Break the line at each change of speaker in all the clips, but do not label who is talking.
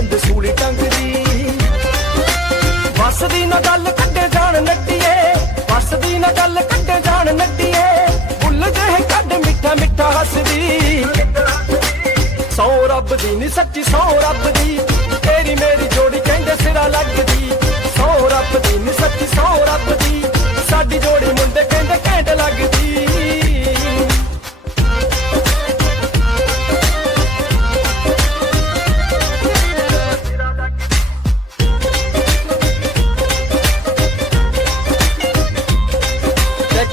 ਬਿੰਦ ਸੂਲੀ ਟੰਗਦੀ ਵਸਦੀ ਨਾ ਗੱਲ ਕੱਢੇ ਜਾਣ ਨੱਟੀਏ, ਵਸਦੀ ਨਾ ਗੱਲ ਕੱਢੇ ਜਾਣ ਨੱਟੀਏ ਫੁੱਲ ਜਿਹੇ ਕੱਢ ਮਿੱਠਾ ਮਿੱਠਾ ਹੱਸਦੀ। ਸੌ ਰੱਬ ਦੀ ਨਹੀਂ ਸੱਚੀ ਸੌ ਰੱਬ ਦੀ, ਤੇਰੀ ਮੇਰੀ ਜੋੜੀ ਕਹਿੰਦੇ ਸਿਰਾ ਲੱਗਦੀ।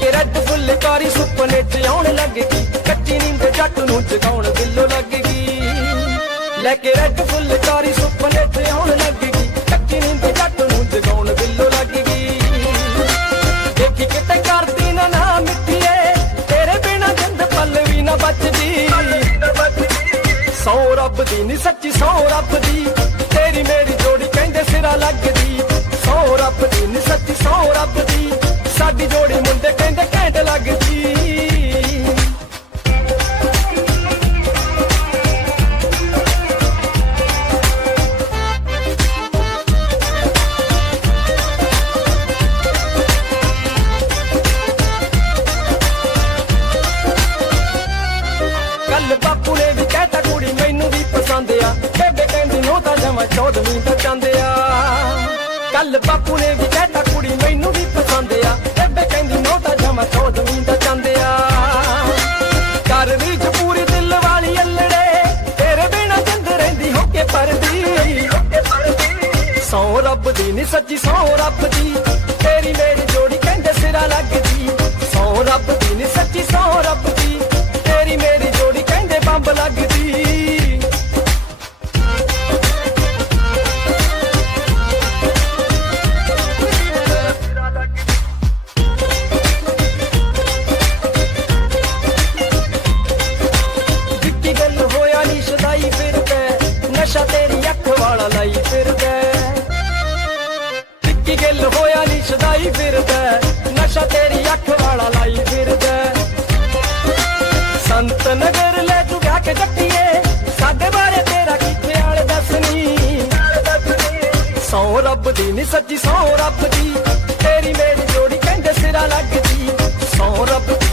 ਕੇ ਰੱਡ ਫੁੱਲ ਕਾਰੀ ਸੁਪਨੇ ਚ ਆਉਣ ਲੱਗੇਗੀ ਕੱਚੀ ਨੀਂਦ ਜੱਟ ਨੂੰ ਜਗਾਉਣ ਬਿੱਲੋ ਲੱਗੇਗੀ ਲੈ ਕੇ ਰੈੱਡ ਫੁੱਲ ਕਾਰੀ ਸੁਪਨੇ ਚ ਆਉਣ ਲੱਗੇਗੀ ਕੱਚੀ ਨੀਂਦ ਜੱਟ ਨੂੰ ਜਗਾਉਣ ਬਿੱਲੋ ਲੱਗੇਗੀ ਦੇਖੀ ਕਿਤੇ ਕਰਦੀ ਨਾ ਨਾ ਮਿੱਠੀਏ, ਤੇਰੇ ਬਿਨਾ ਜਿੰਦ ਪਲ ਵੀ ਨਾ ਬਚਦੀ। ਸੌ ਰੱਬ ਦੀ ਨੀ ਸੱਚੀ, ਸੌ ਰੱਬ ਦੀ। ਨੋ ਤਾਂ ਜਮਾ 14ਵੀਂ ਦਾ ਚੰਦ ਕੱਲ ਬਾਪੂ ਨੇ ਵੀ ਕਹਿਤਾ, ਕੁੜੀ ਮੈਨੂੰ ਵੀ ਪਸੰਦ ਆ। ਬੇਬੇ ਕਹਿੰਦੀ, ਨੋ ਜਮਾ 14ਵੀਂ ਦਾ ਚੰਦ ਆ ਕਰ ਵਿੱਚ ਪੂਰੀ ਦਿਲ ਵਾਲੀ ਅਲੜੇ, ਤੇਰੇ ਬਿਨਾ ਜਿੰਦ ਰਹਿੰਦੀ ਹੋ ਕੇ ਪਰਦੀ। ਸੌ ਰੱਬ ਦੀ ਨੀ ਸੱਚੀ, ਸੌ ਰੱਬ ਦੀ। ਤੇਰੀ ਮੇਰੀ ਜੋੜੀ ਕਹਿੰਦੇ ਸਿਰਾ ਲੱਗਦੀ। ਸੌ ਰੱਬ ਦੀ ਨੀ ਸੱਚੀ, ਸੌ ਰੱਬ ਦੀ। ਤੇਰੀ ਮੇਰੀ ਜੋੜੀ ਕਹਿੰਦੇ ਬੰਬ ਲੱਗਦੀ। ਲਾਈ ਫਿਰਦਾ ਨਸ਼ਾ ਤੇਰੀ ਅੱਖ ਵਾਲਾ ਲਾਈ ਫਿਰਦਾ ਸੰਤ ਨਗਰ ਲੈ ਤੂੰ ਵਿਆਹ ਕੇ ਜੱਟੀਏ। ਸਾਡੇ ਬਾਰੇ ਤੇਰਾ ਕਿੱਥੇ ਆਲ ਦੱਸਣੀ? ਸੌ ਰੱਬ ਦੀ ਨਹੀਂ ਸੱਚੀ, ਸੌ ਰੱਬ ਦੀ। ਤੇਰੀ ਮੇਰੀ ਜੋੜੀ ਕਹਿੰਦੇ ਸਿਰਾ ਲੱਗਦੀ। ਸੌ ਰੱਬ ਦੀ